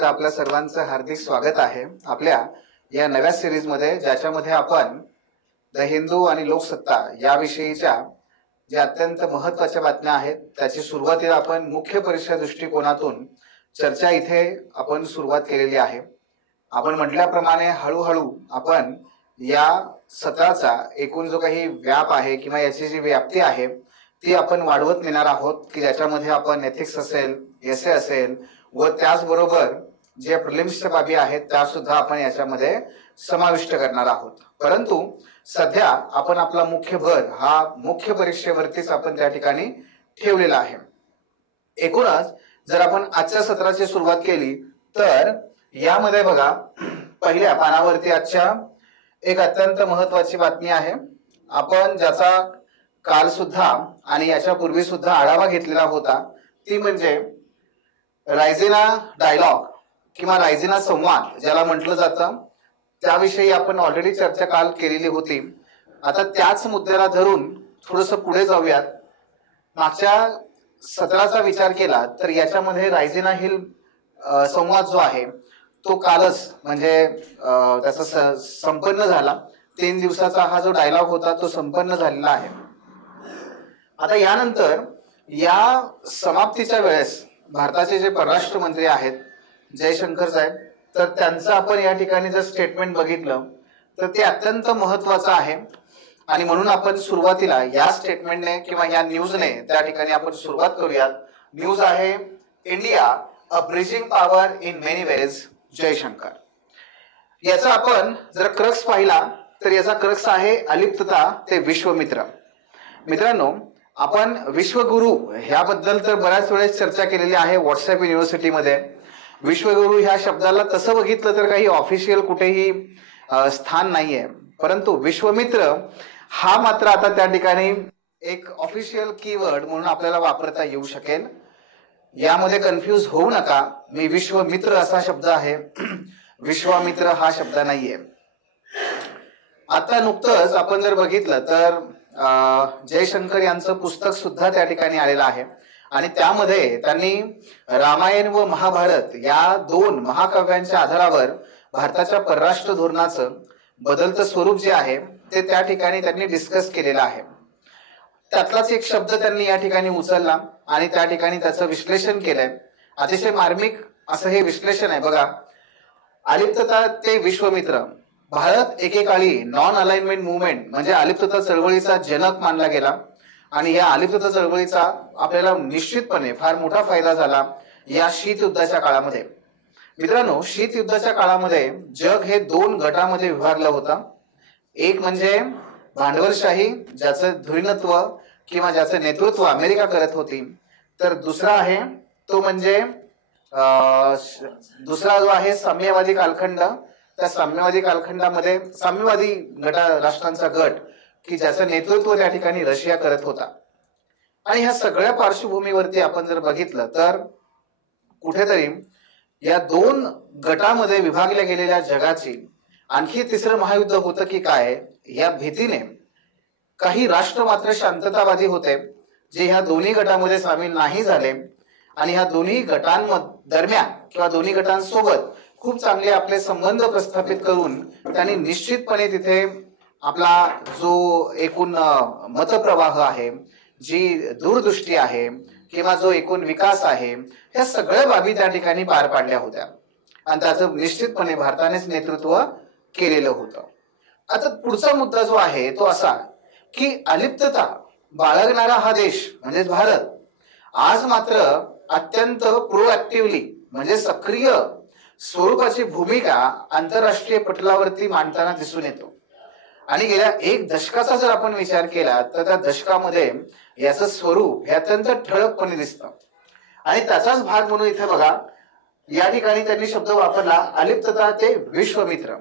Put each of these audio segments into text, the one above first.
एकदा आपल्या सर्वांचं हार्दिक स्वागत आहे आपल्या या नव्या सिरीज मध्ये, ज्याच्यामध्ये आपण द हिंदू आणि लोकसत्ता याविषयीच्या ज्या अत्यंत महत्त्वाच्या बातम्या आहेत त्याची सुरुवातीला आपण मुख्य परीक्षा दृष्टिकोनातून चर्चा इथे आपण सुरुवात केलेली आहे। आपण म्हटल्याप्रमाणे हळूहळू आपण या सत्राचा एकूण जो काही व्याप आहे किंवा याची जी व्याप्ती आहे ती आपण वाढवत नेणार आहोत, की ज्याच्यामध्ये आपण एथिक्स असेल, एसे असेल व त्याचबरोबर जे प्रिलिम्सच्या बाबी आहेत त्या सुद्धा आपण याच्यामध्ये समाविष्ट करणार आहोत। परंतु सध्या आपण आपला मुख्य भर हा मुख्य परीक्षेवरतीच आपण त्या ठिकाणी ठेवलेला आहे। एकूणच जर आपण आजच्या सत्राची सुरुवात केली तर यामध्ये बघा, पहिल्या पानावरती आजच्या एक अत्यंत महत्त्वाची बातमी आहे, आपण ज्याचा काल सुद्धा आणि याच्यापूर्वी सुद्धा आढावा घेतलेला होता, ती म्हणजे रायझिना डायलॉग किंवा रायझिना संवाद ज्याला म्हटलं जातं, त्याविषयी आपण ऑलरेडी चर्चा काल केलेली होती। आता त्याच मुद्द्याला धरून थोडंसं पुढे जाऊयात। मागच्या सत्राचा विचार केला तर याच्यामध्ये रायझिना हिल संवाद जो आहे तो कालच म्हणजे त्याचा संपन्न झाला। 3 दिवसाचा हा जो डायलॉग होता तो संपन्न झालेला आहे। आता यानंतर या समाप्तीच्या वेळेस भारताचे जे परराष्ट्र मंत्री आहेत जयशंकर साहेब, तर त्यांचं आपण या ठिकाणी जर स्टेटमेंट बघितलं तर ते अत्यंत महत्त्वाचं आहे आणि म्हणून आपण सुरुवातीला या स्टेटमेंटने किंवा या न्यूजने त्या ठिकाणी आपण सुरुवात करूयात। न्यूज आहे India a bridging power in many ways, Jaishankar. याचा आपण जर क्रक्स पाहिला तर याचा क्रक्स आहे अलिप्तता ते विश्वमित्र। मित्रांनो, आपण विश्वगुरु ह्याबद्दल तर बऱ्याच वेळेस चर्चा केलेली आहे व्हॉट्सअप युनिव्हर्सिटीमध्ये। विश्वगुरु ह्या शब्दाला तसं बघितलं तर काही ऑफिशियल कुठेही स्थान नाहीये, परंतु विश्वमित्र हा मात्र आता त्या ठिकाणी एक ऑफिशियल कीवर्ड म्हणून आपल्याला वापरता येऊ शकेल। यामध्ये कन्फ्यूज होऊ नका, मी विश्वमित्र असा शब्द आहे, विश्वामित्र हा शब्द नाहीये। आता नुकतंच आपण जर बघितलं तर जयशंकर यांचं पुस्तक सुद्धा त्या ठिकाणी आलेलं आहे आणि त्यामध्ये त्यांनी रामायण व महाभारत या 2 महाकाव्यांच्या आधारावर भारताच्या परराष्ट्र धोरणाचं बदलतं स्वरूप जे आहे ते त्या ठिकाणी त्यांनी डिस्कस केलेलं आहे। त्यातलाच एक शब्द त्यांनी या ठिकाणी उचलला आणि त्या ठिकाणी त्याचं विश्लेषण केलंय। अतिशय मार्मिक असं हे विश्लेषण आहे बघा। अलिप्तता ते विश्वमित्र, भारत एकेकाळी नॉन अलाइनमेंट मुवमेंट म्हणजे अलिप्तता चळवळीचा जनक मानला गेला आणि या अलिप्तता चळवळीचा आपल्याला निश्चितपणे फार मोठा फायदा झाला या शीत युद्धाच्या काळामध्ये। मित्रांनो, शीत युद्धाच्या काळामध्ये जग हे 2 गटामध्ये विभागलं होतं। एक म्हणजे भांडवलशाही, ज्याचं धुरीणत्व किंवा ज्याचं नेतृत्व अमेरिका करत होती, तर दुसरा आहे तो म्हणजे दुसरा जो आहे साम्यवादी कालखंड। त्या साम्यवादी कालखंडामध्ये साम्यवादी राष्ट्रांचा गट की ज्याचं नेतृत्व त्या ठिकाणी रशिया करत होता। आणि ह्या सगळ्या पार्श्वभूमीवरती आपण जर बघितलं तर कुठेतरी या 2 गटामध्ये विभागल्या गेलेल्या जगाची आणखी तिसरं महायुद्ध होतं की काय या भीतीने काही राष्ट्र मात्र शांततावादी होते, जे ह्या दोन्ही गटामध्ये सामील नाही झाले आणि ह्या दोन्ही गटांदरम्यान किंवा दोन्ही गटांसोबत खूप चांगले आपले संबंध प्रस्थापित करून त्यांनी निश्चितपणे तिथे आपला जो एकूण मतप्रवाह आहे, जी दूरदृष्टी आहे किंवा जो एकूण विकास आहे, ह्या सगळ्या बाबी त्या ठिकाणी पार पाडल्या होत्या आणि त्याचं निश्चितपणे भारतानेच नेतृत्व केलेलं होतं। आता पुढचा मुद्दा जो आहे तो असा की अलिप्तता बाळगणारा हा देश म्हणजे भारत आज मात्र अत्यंत प्रोएक्टिव्हली म्हणजे सक्रिय स्वरूपाची भूमिका आंतरराष्ट्रीय पटलावरती मांडताना दिसून येतो। आणि गेल्या 1 दशकाचा जर आपण विचार केला तर त्या दशकामध्ये याचं स्वरूप हे अत्यंत ठळकपणे दिसतं आणि त्याचाच भाग म्हणून इथे बघा या ठिकाणी त्यांनी शब्द वापरला अलिप्तता ते विश्वमित्र।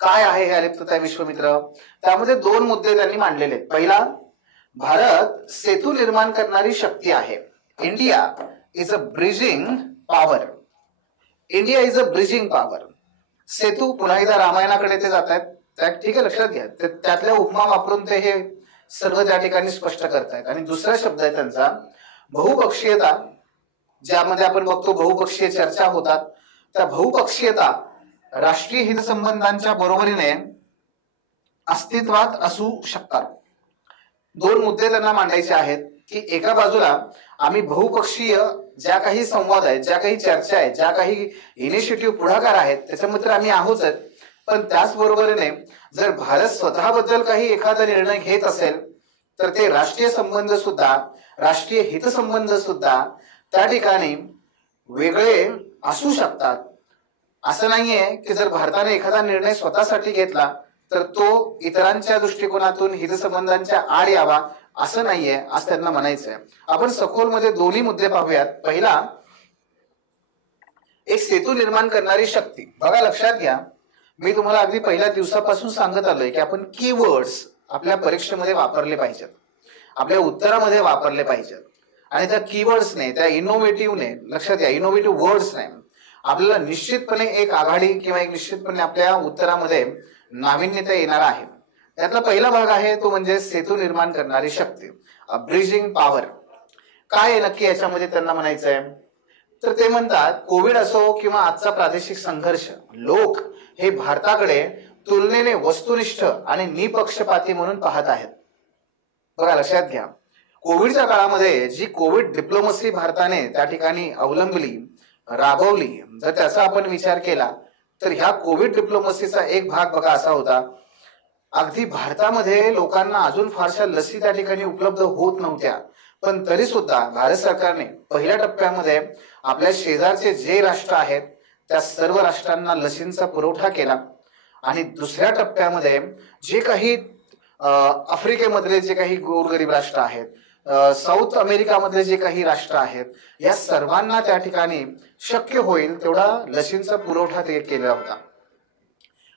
काय आहे हे अलिप्तता विश्वमित्र? त्यामध्ये 2 मुद्दे त्यांनी मांडलेले आहेत। पहिला, भारत सेतू निर्माण करणारी शक्ती आहे। India is a bridging power. India is a bridging power. सेतू पुन्हा एकदा रामायणाकडे ते जात आहेत, ठीक आहे, लक्षात घ्या, त्यातल्या उपमा वापरून ते हे सर्व त्या ठिकाणी स्पष्ट करतायत। आणि दुसरा शब्द आहे त्यांचा बहुपक्षीयता, ज्यामध्ये आपण बघतो बहुपक्षीय चर्चा होतात त्या बहुपक्षीयता राष्ट्रीय हितसंबंधांच्या बरोबरीने अस्तित्वात असू शकतात. दोन मुद्दे त्यांना मांडायचे आहेत की एका बाजूला आम्ही बहुपक्षीय ज्या काही संवाद आहेत, ज्या काही चर्चा आहेत, ज्या काही इनिशिएटिव्ह पुढाकार आहेत त्याच्यामध्ये आम्ही आहोतच, पण त्याचबरोबरीने जर भारत स्वतःबद्दल काही एखादा निर्णय घेत असेल तर ते राष्ट्रीय संबंध सुद्धा, राष्ट्रीय हितसंबंध सुद्धा त्या ठिकाणी वेगळे असू शकतात. असं नाहीये की जर भारताने एखादा निर्णय स्वतःसाठी घेतला तर तो इतरांच्या दृष्टिकोनातून हितसंबंधांच्या आड यावा, असं नाहीये असं त्यांना म्हणायचंय. आपण सखोलमध्ये दोन्ही मुद्दे पाहूयात. पहिला, एक सेतू निर्माण करणारी शक्ती. बघा, लक्षात घ्या, मी तुम्हाला अगदी पहिल्या दिवसापासून सांगत आलोय की आपण कीवर्ड्स आपल्या परीक्षेमध्ये वापरले पाहिजेत, आपल्या उत्तरामध्ये वापरले पाहिजेत. आणि त्या कीवर्ड्सने, त्या इनोव्हेटिव्हने, लक्षात घ्या, इनोव्हेटिव्ह वर्ड्सने आपल्याला निश्चितपणे एक आघाडी किंवा एक निश्चितपणे आपल्या उत्तरामध्ये नाविन्यता येणार आहे. त्यातला पहिला भाग आहे तो म्हणजे सेतू निर्माण करणारी शक्ती, ब्रिजिंग पॉवर. काय आहे नक्की याच्यामध्ये त्यांना म्हणायचंय? तर ते म्हणतात, कोविड असो किंवा आजचा प्रादेशिक संघर्ष, लोक हे भारताकडे तुलनेने वस्तुनिष्ठ आणि निपक्षपाती म्हणून पाहत आहेत. बघा, लक्षात घ्या, कोविडच्या काळामध्ये जी कोविड डिप्लोमसी भारताने त्या ठिकाणी अवलंबली, राबवली, जर त्याचा आपण विचार केला तर ह्या कोविड डिप्लोमसीचा एक भाग बघा असा होता, अगदी भारतामध्ये लोकांना अजून फारशा लसी त्या ठिकाणी उपलब्ध होत नव्हत्या, पण तरी सुद्धा भारत सरकारने पहिल्या टप्प्यामध्ये आपल्या शेजारचे जे राष्ट्र आहेत त्या सर्व राष्ट्रांना लसींचा पुरवठा केला. आणि दुसऱ्या टप्प्यामध्ये जे काही आफ्रिकेमधले जे काही गोरगरीब राष्ट्र आहेत, साऊथ अमेरिकामधले जे काही राष्ट्र आहेत, या सर्वांना त्या ठिकाणी शक्य होईल तेवढा लसींचा पुरवठा ते केला होता.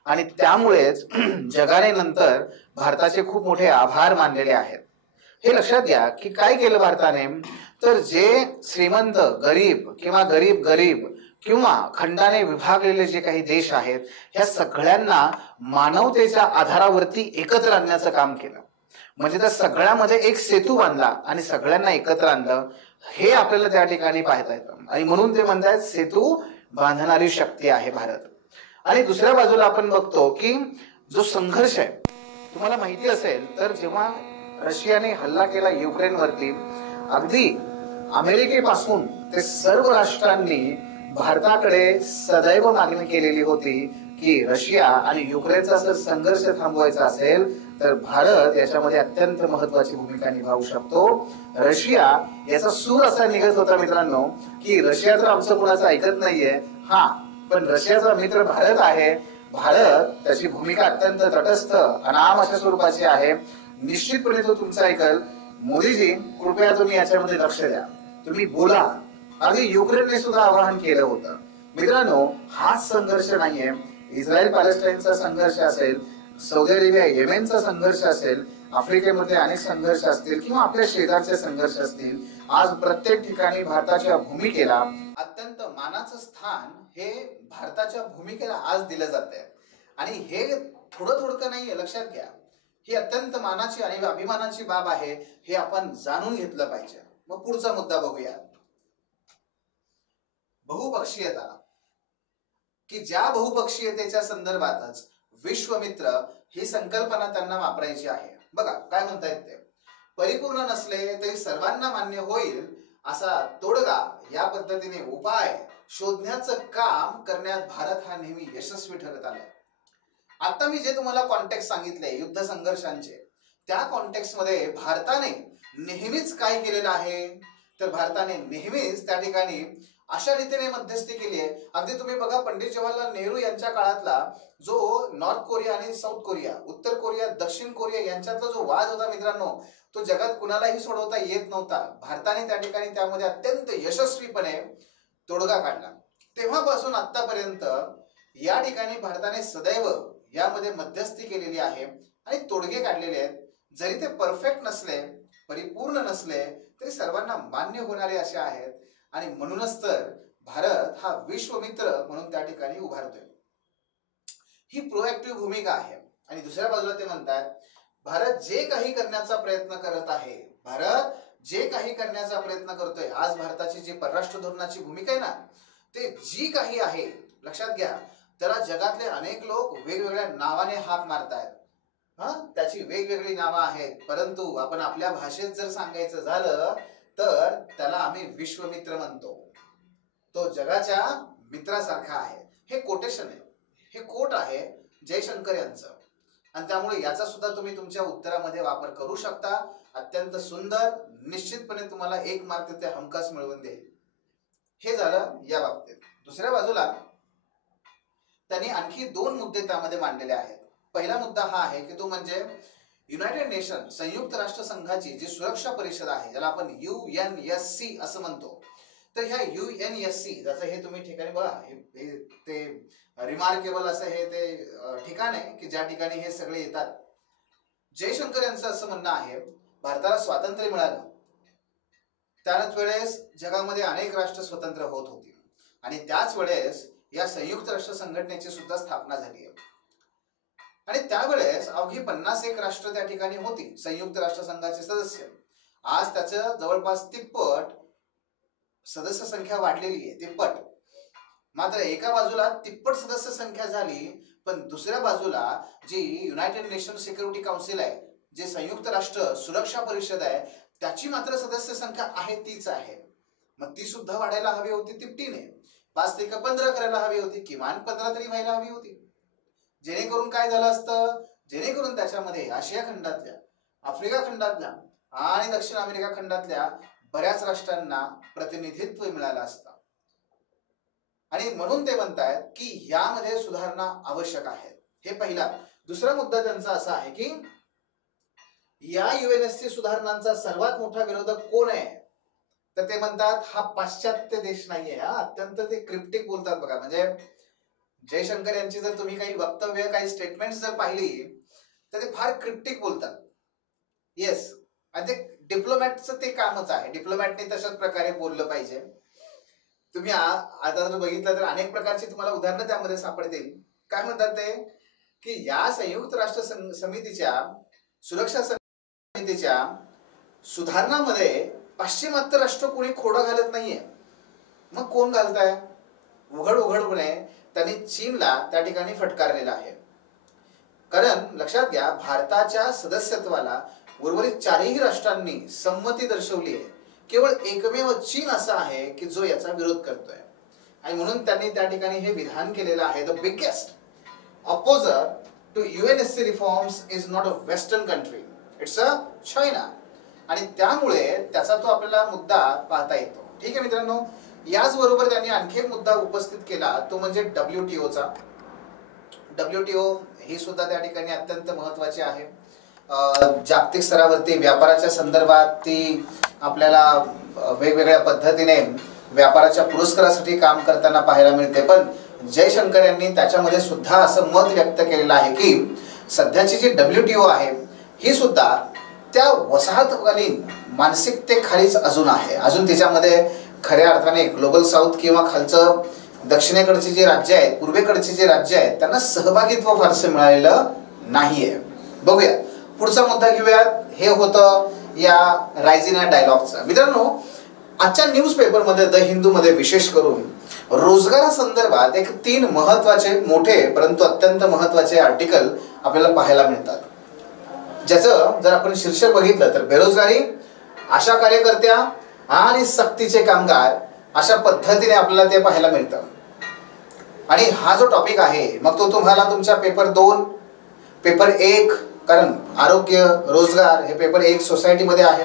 आणि त्यामुळेच जगाने नंतर भारताचे खूप मोठे आभार मानलेले आहेत. हे लक्षात घ्या की काय केलं भारताने, तर जे श्रीमंत गरीब किंवा गरीब गरीब किंवा खंडाने विभागलेले जे काही देश आहेत, ह्या सगळ्यांना मानवतेच्या आधारावरती एकत्र आणण्याचं काम केलं. म्हणजे त्या सगळ्यामध्ये एक सेतू बांधला आणि सगळ्यांना एकत्र आणलं. हे आपल्याला त्या ठिकाणी पाहता येतं. आणि म्हणून ते म्हणतात सेतू बांधणारी शक्ती आहे भारत. आणि दुसऱ्या बाजूला आपण बघतो की जो संघर्ष आहे, तुम्हाला माहिती असेल तर जेव्हा रशियाने हल्ला केला युक्रेनवरती, अगदी अमेरिकेपासून ते सर्व राष्ट्रांनी भारताकडे सदैव मागणी केलेली होती की रशिया आणि युक्रेनचा जर संघर्ष थांबवायचा असेल तर भारत याच्यामध्ये अत्यंत महत्वाची भूमिका निभावू शकतो. रशिया याचा सूर असा निघत होता मित्रांनो की रशिया तर आमचं कोणाचं ऐकत नाहीये, हा, पण रशियाचा मित्र भारत आहे. भारत त्याची भूमिका अत्यंत तटस्थ अनाम अशा स्वरूपाची आहे. निश्चितपणे तो तुमचं ऐकल. मोदीजी, कृपया तुम्ही याच्यामध्ये लक्ष द्या, तुम्ही बोला. अगदी युक्रेनने सुद्धा आवाहन केलं होतं. मित्रांनो, हाच संघर्ष नाहीये. इस्रायल पॅलेस्टाईनचा संघर्ष असेल, सौदी अरेबिया येमेनचा संघर्ष असेल, आफ्रिकेमध्ये अनेक संघर्ष असतील किंवा आपल्या शेजारचे संघर्ष असतील, आज प्रत्येक ठिकाणी भारताच्या भूमिकेला अत्यंत मानाचं स्थान हे भारताच्या भूमिकेला आज दिलं जात आहे. आणि हे थोडं थोडकं नाहीये, लक्षात घ्या, ही अत्यंत मानाची आणि अभिमानाची बाब आहे. हे आपण जाणून घेतलं पाहिजे. मग पुढचा मुद्दा बघूया, बहुपक्षीयता, की ज्या बहुपक्षीयतेच्या संदर्भातच विश्वमित्र ही संकल्पना त्यांना वापरायची आहे. बघा काय म्हणतायत ते, परिपूर्ण नसले तरी सर्वांना मान्य होईल असा तोडगा, या पद्धतीने उपाय शोधण्याचं काम करण्यात भारत हा नेहमी यशस्वी ठरत आला. आता मी जे तुम्हाला कॉन्टेक्स्ट सांगितले युद्ध संघर्षांचे, त्या कॉन्टेक्स्ट मध्ये भारताने नेहमीच काय केलेलं आहे, तर भारताने नेहमीच त्या ठिकाणी अशा रीतीने मध्यस्थी केली आहे. अगदी तुम्ही बघा, पंडित जवाहरलाल नेहरू यांच्या काळातला जो नॉर्थ कोरिया आणि साऊथ कोरिया, उत्तर कोरिया दक्षिण कोरिया यांच्यातला जो वाद होता मित्रांनो, तो जगात कुणालाही सोडवता येत नव्हता. भारताने त्या ठिकाणी त्यामध्ये अत्यंत यशस्वीपणे तोडगा काढला. तेव्हापासून आतापर्यंत या ठिकाणी भारताने सदैव यामध्ये मध्यस्थी केलेली आहे आणि तोडगे काढलेले आहेत. जरी ते परफेक्ट नसले, परिपूर्ण नसले, तरी सर्वांना मान्य होणारे असे आहेत. आणि म्हणूनच तर भारत हा विश्वमित्र म्हणून त्या ठिकाणी उभारतोय. ही प्रोएक्टिव्ह भूमिका आहे. आणि दुसऱ्या बाजूला ते म्हणतात, भारत जे काही करण्याचा प्रयत्न करत आहे, भारत जे काही करण्याचा प्रयत्न करतोय, आज भारताची जी परराष्ट्र धोरणाची भूमिका आहे ना, ते जी काही आहे लक्षात घ्या, त्याला जगातले अनेक लोक वेगवेगळ्या नावाने हाक मारतायत. त्याची वेगवेगळी नावं आहेत, परंतु आपण आपल्या भाषेत जर सांगायचं झालं तर त्याला आम्ही विश्वमित्र म्हणतो. तो जगाच्या मित्रासारखा आहे. हे कोटेशन आहे, हे कोट आहे जयशंकर यांचं, आणि त्यामुळे याचा सुद्धा तुम्ही तुमच्या उत्तरामध्ये वापर करू शकता. अत्यंत सुंदर, निश्चितपणे तुम्हाला 1 मार्क ते हमखास मिळवून देईल. हे झालं या बाबतीत. दुसऱ्या बाजूला त्यांनी आणखी 2 मुद्दे त्यामध्ये मांडलेले आहेत. पहिला मुद्दा हा आहे की तो म्हणजे युनायटेड नेशन, संयुक्त राष्ट्र संघाची जी सुरक्षा परिषद आहे, ज्याला आपण UNSC असं म्हणतो. तर ह्या UNSC ज्याचं हे तुम्ही ठिकाणी बघा, हे ते रिमार्केबल असं हे ते ठिकाण आहे की ज्या ठिकाणी हे सगळे येतात. जयशंकर यांचं असं म्हणणं आहे, भारताला स्वातंत्र्य मिळालं त्याच वेळेस जगामध्ये अनेक राष्ट्र स्वतंत्र होत होती, आणि त्याच वेळेस या संयुक्त राष्ट्र संघटनेची सुद्धा स्थापना झाली आहे. आणि त्यावेळेस अवघी 51 राष्ट्र त्या ठिकाणी होती, संयुक्त राष्ट्र संघाचे सदस्य. आज त्याचं जवळपास तिप्पट सदस्य संख्या वाढलेली आहे, तिप्पट. मात्र एका बाजूला तिप्पट सदस्य संख्या झाली, पण दुसऱ्या बाजूला जी युनायटेड नेशन सिक्युरिटी काउन्सिल आहे, जे संयुक्त राष्ट्र सुरक्षा परिषद आहे, त्याची मात्र सदस्य संख्या आहे तीच आहे. मग ती सुद्धा वाढायला हवी होती तिपटीने. 5 ते 15 करायला हवी होती, किमान 15 तरी व्हायला हवी होती. जेणेकरून काय झालं असतं, जेणेकरून त्याच्यामध्ये आशिया खंडातल्या, आफ्रिका खंडातल्या आणि दक्षिण अमेरिका खंडातल्या बऱ्याच राष्ट्रांना प्रतिनिधित्व मिळालं असतं. आणि म्हणून ते म्हणतायत की यामध्ये सुधारणा आवश्यक आहे. हे पहिला. दुसरा मुद्दा त्यांचा असा आहे की या UNSC सुधारणांचा सर्वात मोठा विरोधक कोण आहे, तर ते म्हणतात हा पाश्चात्य देश नाहीये. अत्यंत ते क्रिप्टिक बोलतात बघा. म्हणजे जयशंकर यांची जर तुम्ही काही वक्तव्य, काही स्टेटमेंट जर पाहिली तर ते फार क्रिप्टिक बोलतात. येस, आणि ते डिप्लोमॅटचं ते कामच आहे. डिप्लोमॅटने तशाच प्रकारे बोललं पाहिजे. तुम्ही आता जर बघितलं तर अनेक प्रकारची तुम्हाला उदाहरणं त्यामध्ये सापडतील. काय म्हणतात ते की या संयुक्त राष्ट्र समितीच्या, सुरक्षा समितीच्या सुधारणामध्ये पाश्चिमात्य राष्ट्र कोणी खोडं घालत नाहीये. मग कोण घालताय? उघडपणे त्यांनी चीनला त्या ठिकाणी फटकारलेला आहे. कारण लक्षात घ्या, भारताच्या सदस्यत्वाला उर्वरित 4ही राष्ट्रांनी संमती दर्शवली आहे. केवळ एकमेव चीन असा आहे की जो याचा विरोध करतोय, आणि म्हणून त्यांनी त्या ठिकाणी हे विधान केलेलं आहे. The biggest opposer to UNSC reforms is not a western country, it's a China. आणि त्यामुळे त्याचा तो आपल्याला मुद्दा पाहता येतो. ठीक आहे मित्रांनो. याचबरोबर त्यांनी आणखी एक मुद्दा उपस्थित केला, तो म्हणजे WTOचा. WTO ही सुद्धा त्या ठिकाणी अत्यंत महत्वाची आहे. जागतिक स्तरावरती व्यापाराच्या संदर्भात ती आपल्याला वेगवेगळ्या पद्धतीने व्यापाराच्या पुरस्कारासाठी काम करताना पाहायला मिळते. पण जयशंकर यांनी त्याच्यामध्ये सुद्धा असं मत व्यक्त केलेलं आहे की सध्याची जी WTO आहे ही सुद्धा त्या वसाहतकालीन मानसिकतेखालीच अजून आहे. अजून तिच्यामध्ये खऱ्या अर्थाने ग्लोबल साऊथ किंवा खालचं दक्षिणेकडचे जे राज्य आहेत, पूर्वेकडचे जे राज्य आहेत, त्यांना सहभागित्व फारसं मिळालेलं नाहीये. बघूया पुढचा मुद्दा घेऊयात. हे होतं या रायझिना डायलॉगचा. मित्रांनो, आजच्या न्यूज पेपरमध्ये द हिंदूमध्ये विशेष करून रोजगारासंदर्भात एक 3 महत्वाचे, मोठे परंतु अत्यंत महत्वाचे आर्टिकल आपल्याला पाहायला मिळतात. ज्याचं जर आपण शीर्षक बघितलं तर बेरोजगारी, आशा कार्यकर्त्या आणि सक्तीचे कामगार, अशा पद्धतीने आपल्याला ते पाहायला मिळतं. आणि हा जो टॉपिक आहे मग तो तुम्हाला तुमच्या पेपर 2, पेपर 1, कारण आरोग्य, रोजगार हे पेपर 1 सोसायटीमध्ये आहे,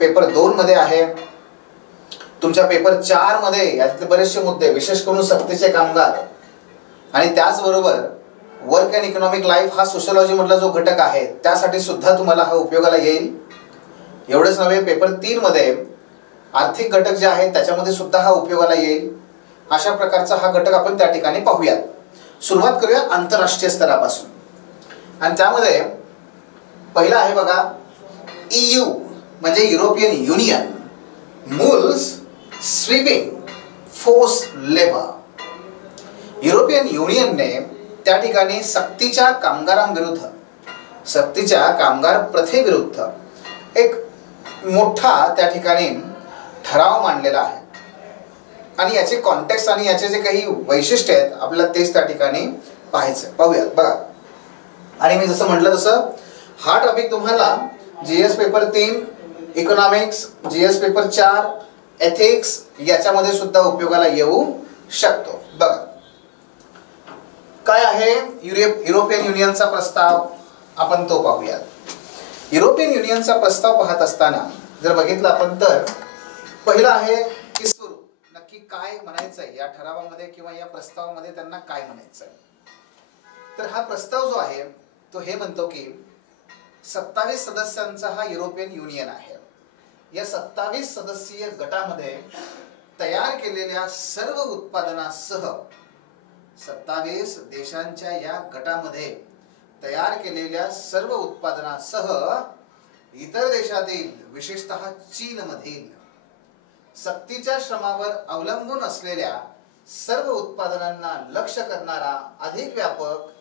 पेपर 2 मध्ये आहे, तुमच्या पेपर 4 मध्ये यातले बरेचसे मुद्दे, विशेष करून सक्तीचे कामगार, आणि त्याचबरोबर वर्क अँड इकॉनॉमिक लाईफ हा सोशलॉजी मधला जो घटक आहे त्यासाठी सुद्धा तुम्हाला हा उपयोगाला येईल. एवढंच नव्हे, पेपर 3 मध्ये आर्थिक घटक जे आहेत त्याच्यामध्ये सुद्धा हा उपयोगाला येईल. अशा प्रकारचा हा घटक आपण त्या ठिकाणी पाहूयात. सुरुवात करूया आंतरराष्ट्रीय स्तरापासून. आणि त्यामध्ये पहिला आहे बघा, EU म्हणजे European union moles sweeping force labour. European युनियनने त्या ठिकाणी सक्तीच्या कामगारांविरुद्ध, सक्तीच्या कामगार प्रथेविरुद्ध एक मोठा त्या ठिकाणी ठराव मांडलेला आहे. आणि याचे कॉन्टेक्स्ट आणि याचे जे काही वैशिष्ट्य आहेत आपल्याला तेच त्या ठिकाणी पाहायचं. पाहूयात बघा. आणि मी जसं म्हटलं तसं हा टॉपिक तुम्हाला GS paper 3, economics, GS paper 4, ethics याच्यामध्ये सुद्धा उपयोगाला येऊ शकतो. बघा काय आहे युरोपियन युनियनचा प्रस्ताव, आपण तो पाहूयात. युरोपियन युनियनचा प्रस्ताव पाहत असताना जर बघितलं आपण तर पहिला आहे की स्वरूप, नक्की काय म्हणायचंय या ठरावामध्ये किंवा या प्रस्तावामध्ये त्यांना काय म्हणायचंय. तर हा प्रस्ताव जो आहे तो हे म्हणतो की 27 सदस्यांचा हा युरोपियन युनियन आहे. या 27 सदस्यीय गटामध्ये तयार केलेल्या सर्व उत्पादनासह 27 देशांच्या या गटामध्ये तयार केलेल्या सर्व उत्पादनासह इतर देशातील विशेषतः चीन मधील सक्तीच्या श्रमावर अवलंबून असलेल्या सर्व उत्पादनांना लक्ष्य करणारा अधिक व्यापक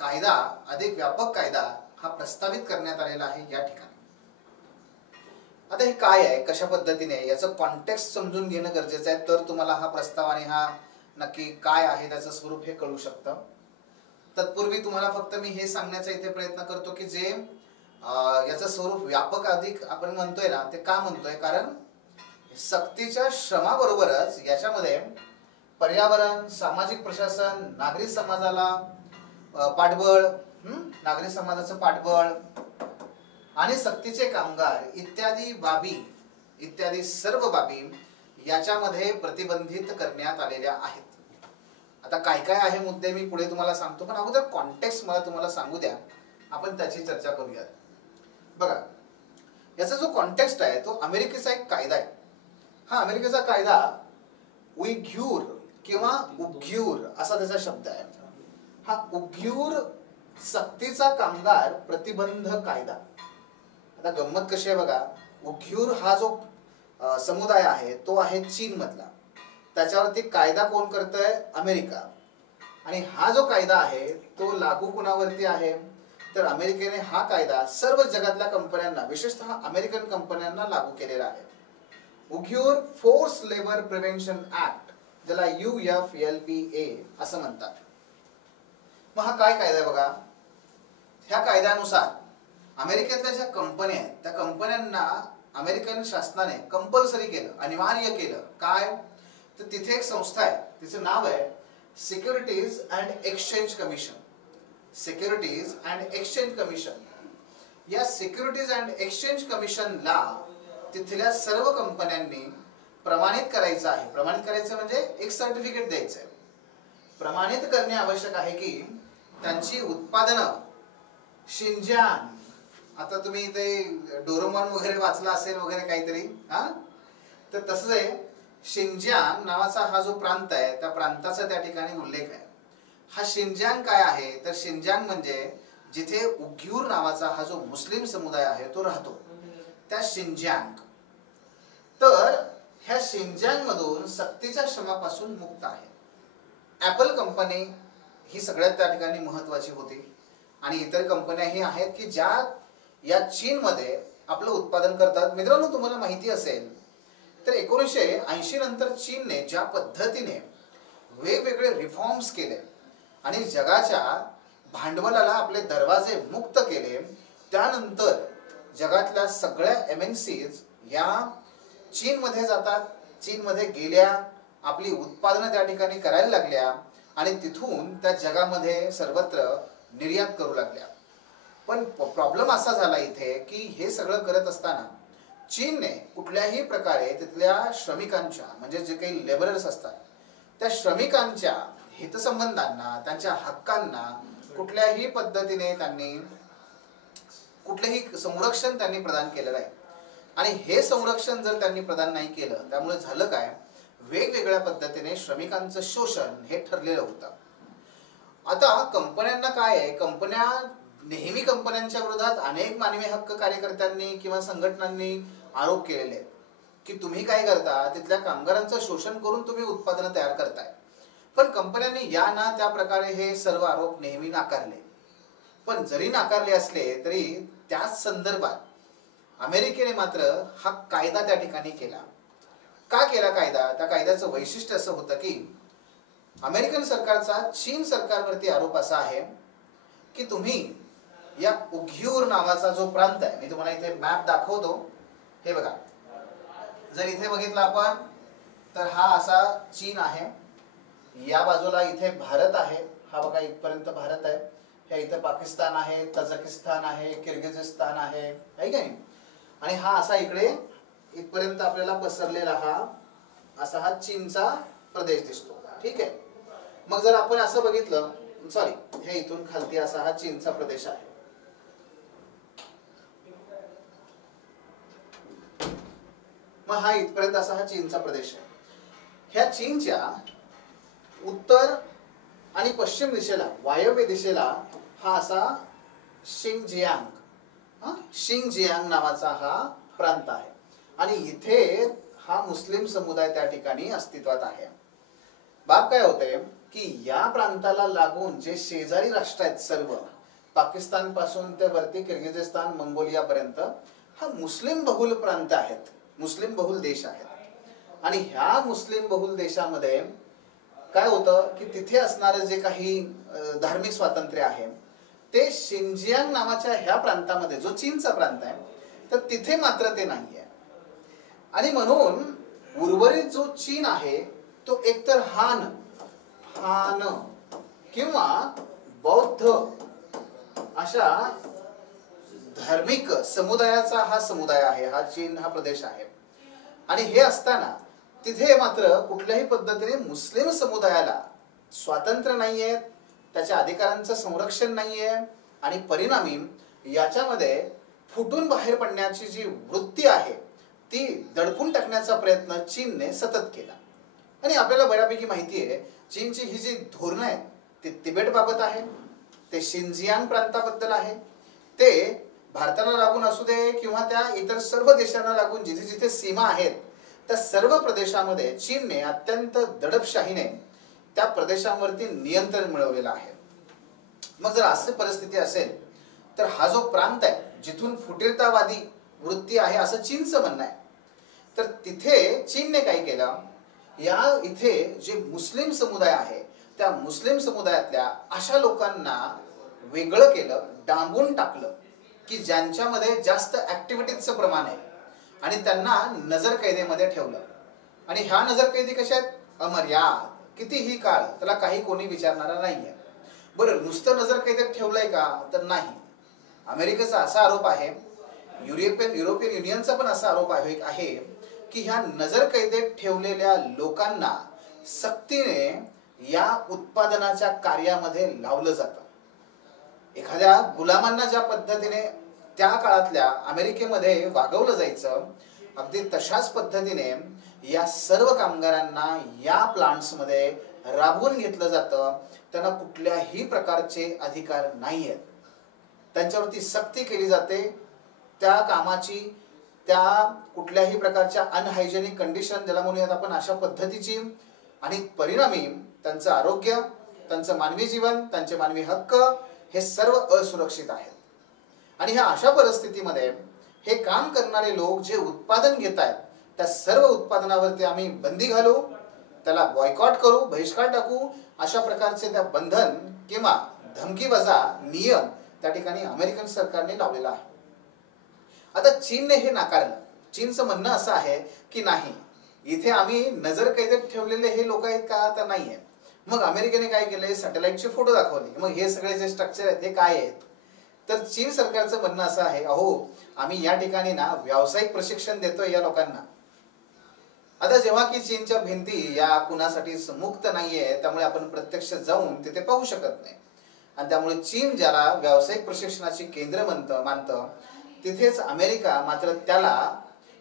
कायदा हा प्रस्तावित करण्यात आलेला आहे या ठिकाणी. आता हे काय आहे, कशा पद्धतीने, याचं कॉन्टेक्स्ट समजून घेणं गरजेचं आहे, तर तुम्हाला हा प्रस्ताव आणि हा नक्की काय आहे त्याचं स्वरूप हे कळू शकतं. तत्पूर्वी तुम्हाला फक्त मी हे सांगण्याचा इथे प्रयत्न करतो की जे याचं स्वरूप व्यापक अधिक आपण म्हणतोय ना, ते का म्हणतोय, कारण सक्तीच्या श्रमाबरोबरच याच्यामध्ये पर्यावरण, सामाजिक प्रशासन, नागरिक समाजाला पाठबळ, नागरिक समाजाचं पाठबळ आणि सक्तीचे कामगार इत्यादी सर्व बाबी याच्यामध्ये प्रतिबंधित करण्यात आलेल्या आहेत. आता काय काय आहे मुद्दे मी पुढे तुम्हाला सांगतो, पण अगोदर कॉन्टेक्स्ट मला तुम्हाला सांगू द्या, आपण त्याची चर्चा करूयात. बघा याचा जो कॉन्टेक्स्ट आहे तो अमेरिकेचा एक कायदा आहे. हा अमेरिकेचा कायदा उइग्युर किंवा उग्युर असा त्याचा शब्द आहे. हा उग्युर सक्तीचा कामगार प्रतिबंध कायदा. आता गंमत कशी आहे बघा, उग्युर हा जो समुदाय आहे तो आहे चीन मधला, त्याच्यावरती कायदा कोण करतोय, अमेरिका. आणि हा जो कायदा आहे तो लागू कुणावरती आहे, तर अमेरिकेने हा कायदा सर्व जगातल्या कंपन्यांना, विशेषतः अमेरिकन कंपन्यांना लागू केलेला आहे. उग्युर फोर्स लेबर प्रिव्हेन्शन ऍक्ट, ज्याला UFLPA असं म्हणतात. मग हा काय कायदा आहे बघा. ह्या कायद्यानुसार अमेरिकेतल्या ज्या कंपन्या आहेत त्या कंपन्यांना अमेरिकन शासनाने कंपल्सरी केलं, अनिवार्य केलं काय, तर तिथे एक संस्था आहे, तिचं नाव आहे securities and exchange commission. Securities and exchange commission. या सिक्युरिटीज अँड एक्सचेंज कमिशनला तिथल्या सर्व कंपन्यांनी प्रमाणित करायचं आहे. प्रमाणित करायचं म्हणजे एक सर्टिफिकेट द्यायचं आहे. प्रमाणित करणे आवश्यक आहे की त्यांची उत्पादनं शिंजियान, आता तुम्ही ते डोरेमॉन वगैरे वाचला असेल वगैरे काहीतरी, तर तसंच आहे, शिंजियान नावाचा हा जो प्रांत आहे त्या प्रांताचा त्या ठिकाणी उल्लेख आहे. हा शिंजियान काय आहे, तर शिंजियान म्हणजे जिथे उग्युर नावाचा हा जो मुस्लिम समुदाय आहे तो राहतो, त्या शिंजियान. तर ह्या शिंजियान मधून सक्तीच्या श्रमापासून मुक्त आहे. ऍपल कंपनी ही सगळ्यात त्या ठिकाणी महत्वाची होती आणि इतर कंपन्याही आहेत की ज्या या चीनमध्ये आपलं उत्पादन करतात. मित्रांनो तुम्हाला माहिती असेल तर 1980 नंतर चीनने ज्या पद्धतीने वेगवेगळे रिफॉर्म्स केले आणि जगाच्या भांडवलाला आपले दरवाजे मुक्त केले, त्यानंतर जगातल्या सगळ्या MNCs या चीनमध्ये जातात, चीनमध्ये गेल्या, आपली उत्पादनं त्या ठिकाणी करायला लागल्या आणि तिथून त्या जगामध्ये सर्वत्र निर्यात करू लागल्या. पण प्रॉब्लेम असा झाला इथे की हे सगळं करत असताना चीनने कुठल्याही प्रकारे तिथल्या श्रमिकांच्या, म्हणजे जे काही लेबरर्स असतात त्या श्रमिकांच्या हितसंबंधांना, त्यांच्या हक्कांना कुठल्याही पद्धतीने त्यांनी कुठलेही संरक्षण त्यांनी प्रदान केलं नाही. आणि हे संरक्षण जर त्यांनी प्रदान नाही केलं, त्यामुळे झालं काय, वेगवेगळ्या पद्धतीने श्रमिकांचं शोषण हे ठरलेलं होतं. आता कंपन्यांना काय आहे, कंपन्यांच्या विरोधात अनेक मानवी हक्क कार्यकर्त्यांनी किंवा संघटनांनी आरोप केलेले आहेत की तुम्ही काय करता, तिथल्या कामगारांचं शोषण करून तुम्ही उत्पादनं तयार करताय. पण कंपन्यांनी या ना त्या प्रकारे हे सर्व आरोप नेहमी नाकारले. पण जरी नाकारले असले तरी त्याच संदर्भात अमेरिकेने मात्र हा कायदा त्या ठिकाणी केला. का केला कायदा? त्या कायद्याचं वैशिष्ट्य असं होतं की अमेरिकन सरकारचा चीन सरकारवरती आरोप असा आहे की तुम्ही या उघ्यूर नावाचा जो प्रांत आहे, मी तुम्हाला इथे मॅप दाखवतो, हे बघा, जर इथे बघितलं आपण तर हा असा चीन आहे, या बाजूला इथे भारत आहे, हा बघा इथपर्यंत भारत आहे, ह्या इथं पाकिस्तान आहे, तजाकिस्तान आहे, किर्गिझिस्तान आहे, है की नाही, आणि हा असा इकडे इथपर्यंत आपल्याला पसरलेला असा हा चीनचा प्रदेश दिसतो. ठीक आहे. मग जर आपण असं बघितलं, सॉरी, हे इथून खालती असा हा चीनचा प्रदेश आहे. मग हा इथपर्यंत असा हा चीनचा प्रदेश आहे. ह्या चीनच्या उत्तर आणि पश्चिम दिशेला, वायव्य दिशेला हा असा शिंगजियांग नावाचा हा प्रांत आहे आणि इथे हा मुस्लिम समुदाय त्या ठिकाणी अस्तित्वात आहे. बाब काय होते की या प्रांताला लागून जे शेजारी राष्ट्र आहेत सर्व, पाकिस्तान पासून ते वरती किर्गिझिस्तान, मंगोलिया पर्यंत, हा मुस्लिम बहुल प्रांत आहेत, मुस्लिम बहुल देश आहेत. आणि ह्या मुस्लिम बहुल देशामध्ये काय होतं की तिथे असणारे जे काही धार्मिक स्वातंत्र्य आहे ते शिंजियांग नावाच्या ह्या प्रांतामध्ये, जो चीनचा प्रांत आहे, तर तिथे मात्र ते नाहीये. आणि म्हणून उर्वरित जो चीन आहे तो एकतर हान किंवा बौद्ध अशा धार्मिक समुदायाचा हा समुदाय आहे, हा चीन हा प्रदेश आहे. आणि हे असताना तिथे मात्र कुठल्याही पद्धतीने मुस्लिम समुदायाला स्वातंत्र्य नाहीये, त्याच्या अधिकारांचं संरक्षण नाहीये आणि परिणामी याच्यामध्ये फुटून बाहेर पडण्याची जी वृत्ती आहे ती दडपून टाकण्याचा प्रयत्न चीनने सतत केला. आणि आपल्याला बऱ्यापैकी माहिती आहे चीनची ही जी धोरणं आहेत ते तिबेट बाबत आहे, ते शिंजियांग प्रांताबद्दल आहे, ते भारताला लागून असू दे किंवा त्या इतर सर्व देशांना लागून जिथे जिथे सीमा आहेत त्या सर्व प्रदेशामध्ये चीनने अत्यंत दडपशाहीने त्या प्रदेशांवरती नियंत्रण मिळवलेलं आहे. मग जर अशी परिस्थिती असेल तर हा जो प्रांत आहे जिथून फुटीरतावादी वृत्ती आहे असं चीनचं म्हणणं आहे, तर तिथे चीनने काय केलं, या इथे जे मुस्लिम समुदाय आहे त्या मुस्लिम समुदायातल्या अशा लोकांना वेगळं केलं, डांबून टाकलं की ज्यांच्यामध्ये जास्त ऍक्टिव्हिटीजचं प्रमाण आहे आणि त्यांना नजरकैदेमध्ये ठेवलं. आणि ह्या नजरकैदी कशा आहेत, अमर्याद, कितीही काळ, त्याला काही कोणी विचारणारा नाहीये. बरं, नुसतं नजरकैदेत ठेवलंय का, तर नाही. अमेरिकेचा असा आरोप आहे, युरोपियन युनियनचा पण असा आरोप आहे की ह्या नजरकैदेत ठेवलेल्या लोकांना सक्तीने या उत्पादनाच्या कार्यामध्ये लावलं जातं. एखाद्या गुलामांना ज्या पद्धतीने त्या काळातल्या अमेरिकेमध्ये वागवलं जायचं, अगदी तशाच पद्धतीने या सर्व कामगारांना या प्लांट्समध्ये राबवून घेतलं जातं. त्यांना कुठल्याही प्रकारचे अधिकार नाही आहेत, त्यांच्यावरती सक्ती केली जाते. त्या कामाची, त्या कुठल्याही प्रकारच्या अनहायजेनिक कंडिशन ज्याला म्हणूयात आपण अशा पद्धतीची, आणि परिणामी त्यांचं आरोग्य, त्यांचं मानवी जीवन, त्यांचे मानवी हक्क हे सर्व असुरक्षित आहेत. आणि ह्या अशा परिस्थितीमध्ये हे काम करणारे लोक जे उत्पादन घेत आहेत त्या सर्व उत्पादनावरती आम्ही बंदी घालू, त्याला बॉयकॉट करू, बहिष्कार टाकू, अशा प्रकारचे त्या बंधन किंवा धमकीवजा नियम त्या ठिकाणी अमेरिकन सरकारने लावलेला आहे. आता चीनने हे नाकारलं. चीनचं म्हणणं असं आहे की नाही, इथे आम्ही नजरकैदेत ठेवलेले हे लोक आहेत का, तर नाहीये. मग अमेरिकेने काय केलंय, सॅटेलाइटचे फोटो दाखवले. मग हे सगळे जे स्ट्रक्चर आहेत हे काय आहेत, तर चीन सरकारचं म्हणणं असं आहे, अहो आम्ही या ठिकाणी ना व्यावसायिक प्रशिक्षण देतोय या लोकांना. आता जेव्हा की चीनच्या भिंती या कुणासाठी मुक्त नाहीये, त्यामुळे आपण प्रत्यक्ष जाऊन तिथे पाहू शकत नाही. आणि त्यामुळे चीन ज्याला व्यावसायिक प्रशिक्षणाची केंद्र मानतं, तिथेच अमेरिका मात्र त्याला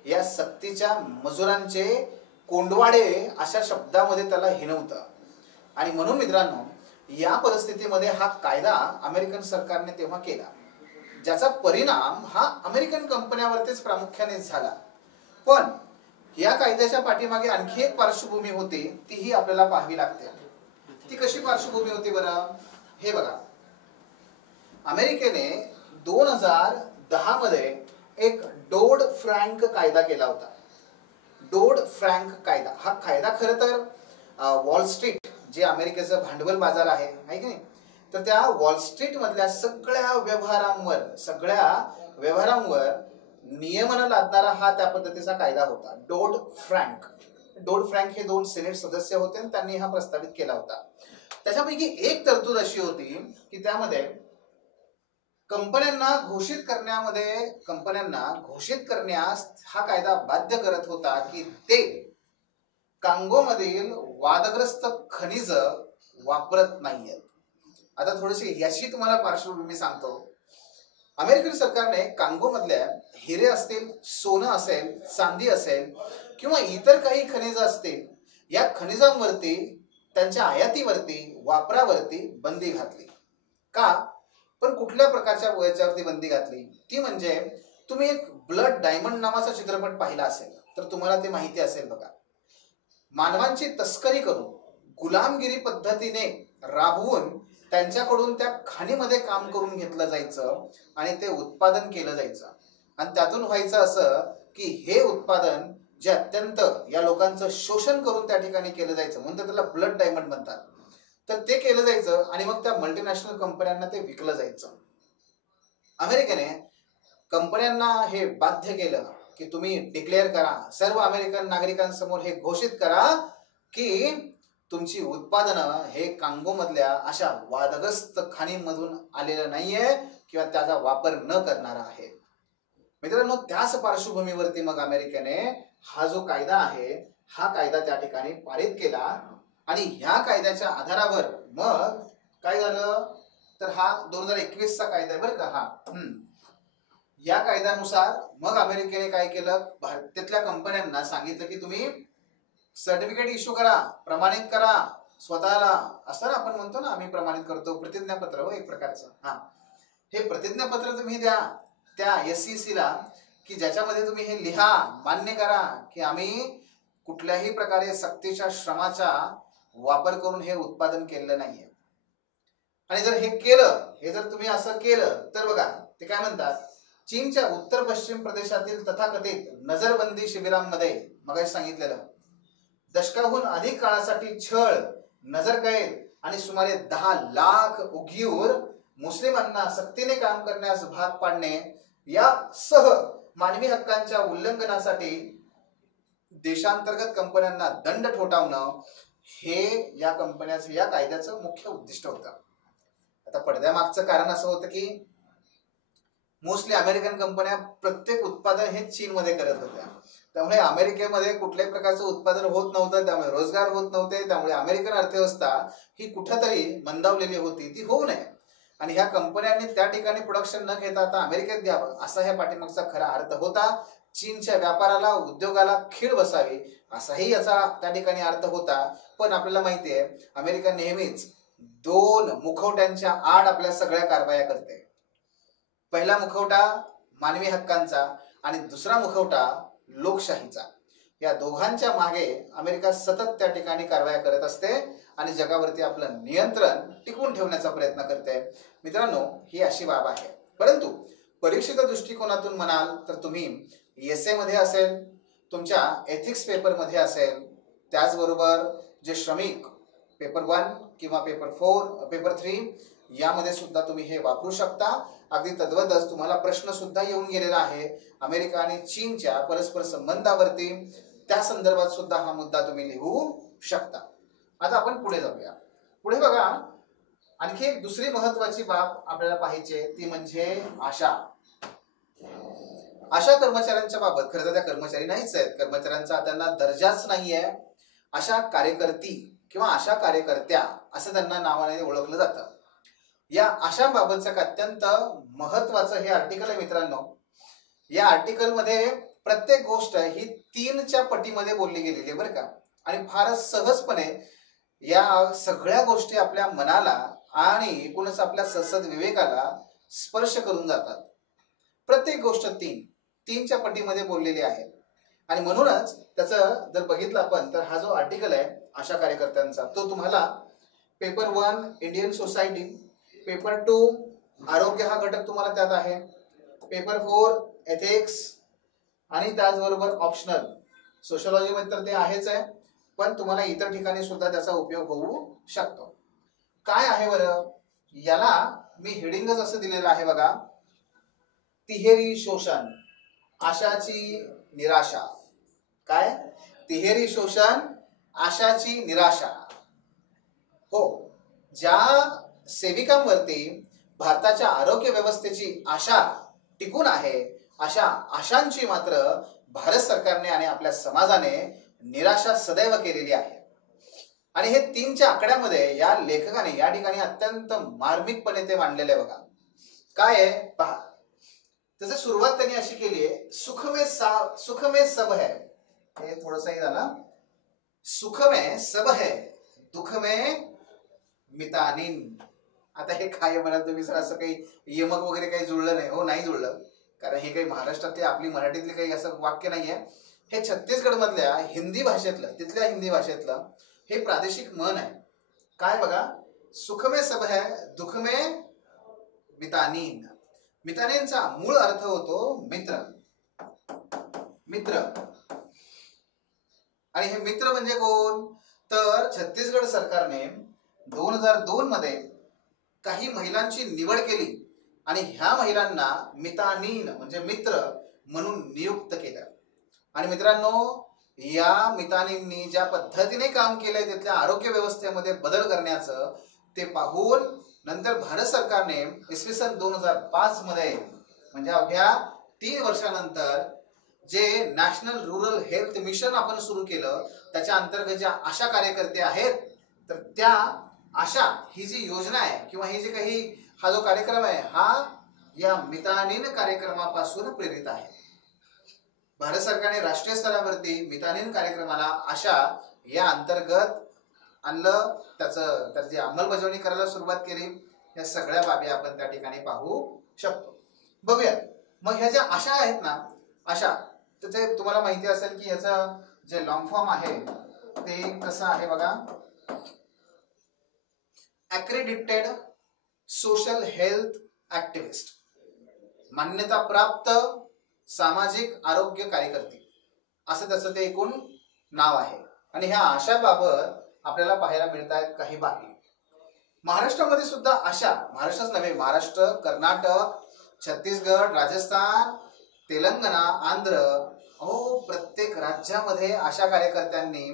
या सक्तीच्या मजुरांचे कोंडवाडे अशा शब्दामध्ये त्याला हिणवतं. आणि म्हणून मित्रांनो, या परिस्थितीमध्ये हा कायदा अमेरिकन सरकारने तेव्हा केला, ज्याचा परिणाम हा अमेरिकन कंपन्यांवरतीच प्रामुख्याने झाला. पण या कायद्याच्या पाठीमागे आणखी एक पार्श्वभूमी होती, तीही आपल्याला पाहावी लागते. ती कशी पार्श्वभूमी होती बरं, हे बघा. अमेरिकेने 2010 मध्ये एक डोड फ्रँक कायदा केला होता. डोड फ्रँक कायदा. हा कायदा खरं तर वॉल स्ट्रीट जे अमेरिकेचं भांडवल बाजार आहे की नाही, तर त्या वॉल स्ट्रीट मधल्या सगळ्या व्यवहारांवर नियमन लादणारा हा त्या पद्धतीचा कायदा होता. डोड फ्रँक हे 2 सिनेट सदस्य होते आणि त्यांनी हा प्रस्तावित केला होता. त्याच्यापैकी एक तरतूद अशी होती की त्यामध्ये कंपन्यांना घोषित करण्यास हा कायदा बाध्य करत होता की ते कांगोमधील वादग्रस्त खनिज वापरत नाहीयेत. आता थोडीशी याची तुम्हाला पार्श्वभूमी सांगतो. अमेरिकन सरकारने कांगोमधल्या हिरे असतील, सोनं असेल, चांदी असेल किंवा इतर काही खनिज असतील, या खनिजांवरती, त्यांच्या आयातीवरती, वापरावरती बंदी घातली. का? पण कुठल्या प्रकारच्या याच्यावरती बंदी घातली? ती म्हणजे तुम्ही एक ब्लड डायमंड नावाचा चित्रपट पाहिला असेल तर तुम्हाला ते माहिती असेल बघा. मानवांची तस्करी करून, गुलामगिरी पद्धतीने राबवून त्यांच्याकडून त्या खाणीमध्ये काम करून घेतलं जायचं आणि ते उत्पादन केलं जायचं. आणि त्यातून व्हायचं असं की हे उत्पादन जे अत्यंत या लोकांचं शोषण करून त्या ठिकाणी केलं जायचं, म्हणतात त्याला ब्लड डायमंड म्हणतात, तर ते केलं जायचं आणि मग त्या मल्टीनॅशनल कंपन्यांना ते विकलं जायचं. अमेरिकेने कंपन्यांना हे बाध्य केलं की तुम्ही डिक्लेअर करा, सर्व अमेरिकन नागरिकांसमोर हे घोषित करा की तुमची उत्पादनं हे कांगोमधल्या अशा वादग्रस्त खाणींमधून आलेलं नाहीये किंवा त्याचा वापर न करणारा आहे. मित्रांनो, त्याच पार्श्वभूमीवरती मग अमेरिकेने हा जो कायदा आहे हा कायदा त्या ठिकाणी पारित केला आणि ह्या कायद्याच्या आधारावर मग काय झालं तर हा 2021चा कायदा आहे बरं का. या कायद्यानुसार मग अमेरिकेने काय केलं, भारतातल्या कंपन्यांना सांगितलं की तुम्ही सर्टिफिकेट इश्यू करा, प्रमाणित करा स्वतःला. असं ना आपण म्हणतो ना, आम्ही प्रमाणित करतो, प्रतिज्ञापत्र एक प्रकारचं. हे प्रतिज्ञापत्र तुम्ही द्या त्या SEC ला की ज्याच्यामध्ये तुम्ही हे लिहा, मान्य करा की आम्ही कुठल्याही प्रकारे सक्तीच्या श्रमाचा वापर करून हे उत्पादन केलेलं नाहीये. आणि जर हे केलं, हे जर तुम्ही असं केलं तर बघा ते काय म्हणतात, चीनच्या उत्तर पश्चिम प्रदेशातील तथाकथित नजरबंदी शिबिरांमध्ये मग सांगितलेलं दशकाहून अधिक काळासाठी छळ, नजरकैद आणि सुमारे 10 लाख उघीवर मुस्लिमांना सक्तीने काम करण्यास भाग पाडणे यासह मानवी हक्कांच्या उल्लंघनासाठी देशांतर्गत कंपन्यांना दंड ठोठावणं हे या कायद्याचं मुख्य उद्दिष्ट होतं. आता पडद्यामागचं कारण असं होतं की मोस्टली अमेरिकन कंपन्या प्रत्येक उत्पादन हे चीनमध्ये करत होत्या. त्यामुळे अमेरिकेमध्ये कुठल्याही प्रकारचं उत्पादन होत नव्हतं, त्यामुळे रोजगार होत नव्हते. त्यामुळे अमेरिकन अर्थव्यवस्था ही कुठंतरी मंदावलेली होती, ती होऊ नये आणि ह्या कंपन्यांनी त्या ठिकाणी प्रोडक्शन न घेता आता अमेरिकेत द्यावं असा ह्या पाठीमागचा खरा अर्थ होता. चीनच्या व्यापाराला, उद्योगाला खीळ बसावी असाही याचा त्या ठिकाणी अर्थ होता. पण आपल्याला माहिती आहे अमेरिका नेहमीच 2 मुखवट्यांच्या आड आपल्या सगळ्या कारवाया करते. पहिला मुखवटा मानवी हक्कांचा आणि दुसरा मुखवटा लोकशाहीचा. या दोघांच्या मागे अमेरिका सतत त्या ठिकाणी कारवाया करत असते आणि जगावरती आपलं नियंत्रण टिकवून ठेवण्याचा प्रयत्न करते. मित्रांनो, ही अशी बाब आहे. परंतु परीक्षित दृष्टिकोनातून म्हणाल तर तुम्ही एसे मध्ये असेल, तुमच्या एथिक्स पेपरमध्ये असेल, त्याचबरोबर जे श्रमिक पेपर 1 किंवा पेपर 3 यामध्ये सुद्धा तुम्ही हे वापरू शकता. अगदी तद्वतच तुम्हाला प्रश्न सुद्धा येऊन गेलेला आहे अमेरिका आणि चीनच्या परस्पर संबंधावरती. त्या संदर्भात सुद्धा हा मुद्दा तुम्ही लिहू शकता. आता आपण पुढे जाऊया. पुढे बघा, आणखी एक दुसरी महत्वाची बाब आपल्याला पाहायची, ती म्हणजे आशा कर्मचाऱ्यांच्या बाबत. खरं तर त्या कर्मचारी नाहीच आहेत, कर्मचाऱ्यांचा त्यांना दर्जाच नाहीये. आशा कार्यकर्ती किंवा आशा कार्यकर्त्या असं त्यांना नावाने ओळखलं जातं. या आशांबाबतचं एक अत्यंत महत्वाचं हे आर्टिकल आहे मित्रांनो. या आर्टिकल मध्ये प्रत्येक गोष्ट ही 3च्या पटीमध्ये बोलली गेलेली आहे बरं का. आणि फारच सहजपणे या सगळ्या गोष्टी आपल्या मनाला आणि एकूणच आपल्या ससद विवेकाला स्पर्श करून जातात. प्रत्येक गोष्ट 3च्या पटीमध्ये बोललेली आहे. आणि म्हणूनच त्याचं जर बघितलं आपण तर हा जो आर्टिकल आहे आशा कार्यकर्त्यांचा, तो तुम्हाला पेपर 1 इंडियन सोसायटी, पेपर 2 आरोग्य हा घटक तुम्हाला त्यात आहे, पेपर 4 एथिक्स आणि त्याचबरोबर ऑप्शनल सोशलॉजी मध्ये तर ते आहेच आहे, पण तुम्हाला इतर ठिकाणी सुद्धा त्याचा उपयोग होऊ शकतो. काय आहे बरं, याला मी हेडिंगच असं दिलेलं आहे बघा, तिहेरी शोषण, आशाची निराशा. काय? तिहेरी शोषण, आशाची निराशा. हो, ज्या सेविकांवरती भारताच्या आरोग्य व्यवस्थेची आशा टिकून आहे, अशा आशांची मात्र भारत सरकारने आणि आपल्या समाजाने निराशा सदैव केलेली आहे. आणि हे 3च्या आकड्यामध्ये या लेखकाने या ठिकाणी अत्यंत मार्मिकपणे ते मांडलेले बघा. काय आहे पहा. त्याची सुरुवात त्यांनी अशी केली आहे, सुख में सब है. हे थोडंसं झालं, सुख में सब है, दुःख में मितानिन. आता हे काय म्हणाल तुम्ही सर, असं काही यमक वगैरे काही जुळलं नाही? हो, नाही जुळलं, कारण हे काही महाराष्ट्रातले आपली मराठीतले काही असं वाक्य नाहीये. हे छत्तीसगड मधल्या हिंदी भाषेतलं, तिथल्या हिंदी भाषेतलं हे प्रादेशिक मन आहे. काय बघा, सुख में सब है, दुःख में मितानिन. मितानिनचा मूळ अर्थ होतो मित्र. मित्र. आणि हे मित्र म्हणजे कोण? तर छत्तीसगड सरकारने 2002 मध्ये काही महिलांची निवड केली आणि ह्या महिलांना मितानिन म्हणजे मित्र म्हणून नियुक्त केलं. आणि मित्रांनो, या मितानिंनी ज्या पद्धतीने काम केलंय तिथल्या आरोग्य व्यवस्थेमध्ये बदल करण्याचं, ते पाहून नंतर भारत सरकारने इसवी सन 2005 मध्ये म्हणजे अवघ्या 3 वर्षानंतर जे नॅशनल रूरल हेल्थ मिशन आपण सुरू केलं, त्याच्या अंतर्गत ज्या आशा कार्यकर्ते आहेत, तर त्या आशा ही जी योजना आहे किंवा ही जी काही हा जो कार्यक्रम आहे, हा या मितानिन कार्यक्रमापासून प्रेरित आहे. भारत सरकारने राष्ट्रीय स्तरावरती मितानिन कार्यक्रमाला आशा या अंतर्गत आणलं, त्याची अंमलबजावणी करायला सुरुवात केली. या सगळ्या बाबी आपण त्या ठिकाणी पाहू शकतो. बघूया मग ह्या ज्या आशा आहेत ना, आशा, तर ते तुम्हाला माहिती असेल की याचं जे लॉंग फॉर्म आहे ते कसं आहे बघा, अक्रेडिटेड सोशल हेल्थ ऍक्टिव्हिस्ट, मान्यता प्राप्त सामाजिक आरोग्य कार्यकर्ते, असं त्याचं ते एकूण नाव आहे. आणि ह्या आशाबाबत आपल्याला पाहायला मिळत आहेत काही बाबी. महाराष्ट्रामध्ये सुद्धा आशा, महाराष्ट्रच नव्हे, महाराष्ट्र, कर्नाटक, छत्तीसगड, राजस्थान, तेलंगणा, आंध्र, प्रत्येक राज्यामध्ये आशा कार्यकर्त्यांनी